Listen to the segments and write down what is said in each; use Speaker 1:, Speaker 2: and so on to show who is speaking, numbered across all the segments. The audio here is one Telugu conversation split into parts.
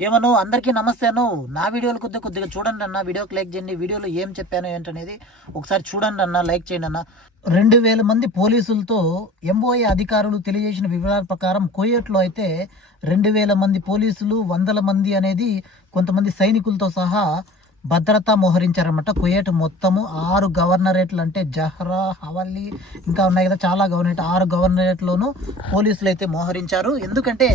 Speaker 1: ఏమను? అందరికీ నమస్తేను నా వీడియోలు కొద్దిగా కొద్దిగా చూడండి అన్న. వీడియోకి లైక్ చేయండి. వీడియోలో ఏం చెప్పాను ఏంటనేది ఒకసారి చూడండి అన్న. లైక్ చేయండి అన్న. రెండు వేల మంది పోలీసులతో ఎంఓఏ అధికారులు తెలియజేసిన వివరాల ప్రకారం కోయేట్లో అయితే రెండు వేల మంది పోలీసులు వందల మంది అనేది కొంతమంది సైనికులతో సహా భద్రత మోహరించారనమాట కుయేట్ మొత్తము ఆరు గవర్నరేట్లు అంటే జహ్రా హవల్లీ ఇంకా ఉన్నాయి కదా చాలా గవర్నరేట్. ఆరు గవర్నరేట్లోనూ పోలీసులు అయితే మోహరించారు. ఎందుకంటే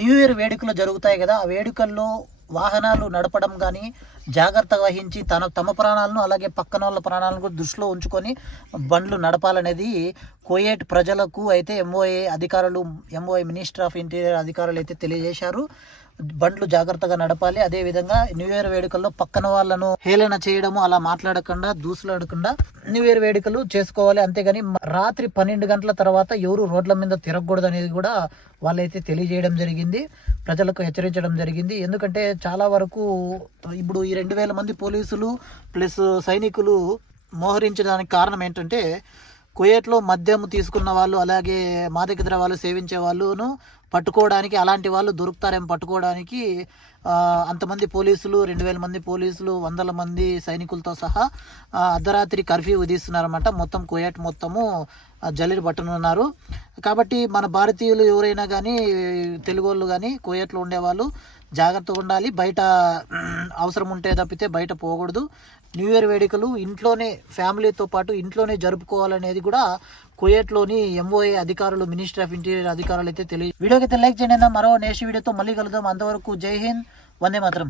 Speaker 1: న్యూ ఇయర్ వేడుకలు జరుగుతాయి కదా ఆ వేడుకల్లో వాహనాలు నడపడం కానీ జాగ్రత్త వహించి తన తమ ప్రాణాలను అలాగే పక్కన వాళ్ళ ప్రాణాలను కూడా దృష్టిలో ఉంచుకొని బండ్లు నడపాలనేది కోయేట్ ప్రజలకు అయితే ఎంఓఏ అధికారులు ఎంఓఏ మినిస్టర్ ఆఫ్ ఇంటీరియర్ అధికారులు అయితే తెలియజేశారు. బండ్లు జాగ్రత్తగా నడపాలి. అదే విధంగా న్యూ ఇయర్ వేడుకల్లో పక్కన వాళ్ళను హేళన చేయడము అలా మాట్లాడకుండా దూసులాడకుండా న్యూ ఇయర్ వేడుకలు చేసుకోవాలి. అంతేగాని రాత్రి పన్నెండు గంటల తర్వాత ఎవరు రోడ్ల మీద తిరగకూడదు అనేది కూడా వాళ్ళైతే తెలియజేయడం జరిగింది. ప్రజలకు హెచ్చరించడం జరిగింది. ఎందుకంటే చాలా వరకు ఇప్పుడు ఈ రెండు వేల మంది పోలీసులు ప్లస్ సైనికులు మోహరించడానికి కారణం ఏంటంటే కుయేట్లో మద్యం తీసుకున్న వాళ్ళు అలాగే మాదక ద్రవాలు సేవించే వాళ్ళును పట్టుకోవడానికి అలాంటి వాళ్ళు దొరుకుతారేమో పట్టుకోవడానికి అంతమంది పోలీసులు రెండు వేల మంది పోలీసులు వందల మంది సైనికులతో సహా అర్ధరాత్రి కర్ఫ్యూ విధిస్తున్నారన్నమాట. మొత్తం కుయేట్ మొత్తము ఆ, పట్టనున్నారు. కాబట్టి మన భారతీయులు ఎవరైనా కానీ తెలుగు వాళ్ళు కానీ కుయేట్లో ఉండేవాళ్ళు జాగ్రత్తగా ఉండాలి. బయట అవసరం ఉంటే తప్పితే బయట పోకూడదు. న్యూ ఇయర్ వేడుకలు ఇంట్లోనే ఫ్యామిలీతో పాటు ఇంట్లోనే జరుపుకోవాలనేది కూడా కుయేట్లోని ఎంఓఏ అధికారులు మినిస్టర్ ఆఫ్ ఇంటీరియర్ అధికారులు అయితే తెలియ వీడియోకి అయితే లైక్ చేయండి మరో నేషి వీడియోతో మళ్ళీ కలుద్దాం. అంతవరకు జై హింద్ వందే మాత్రం.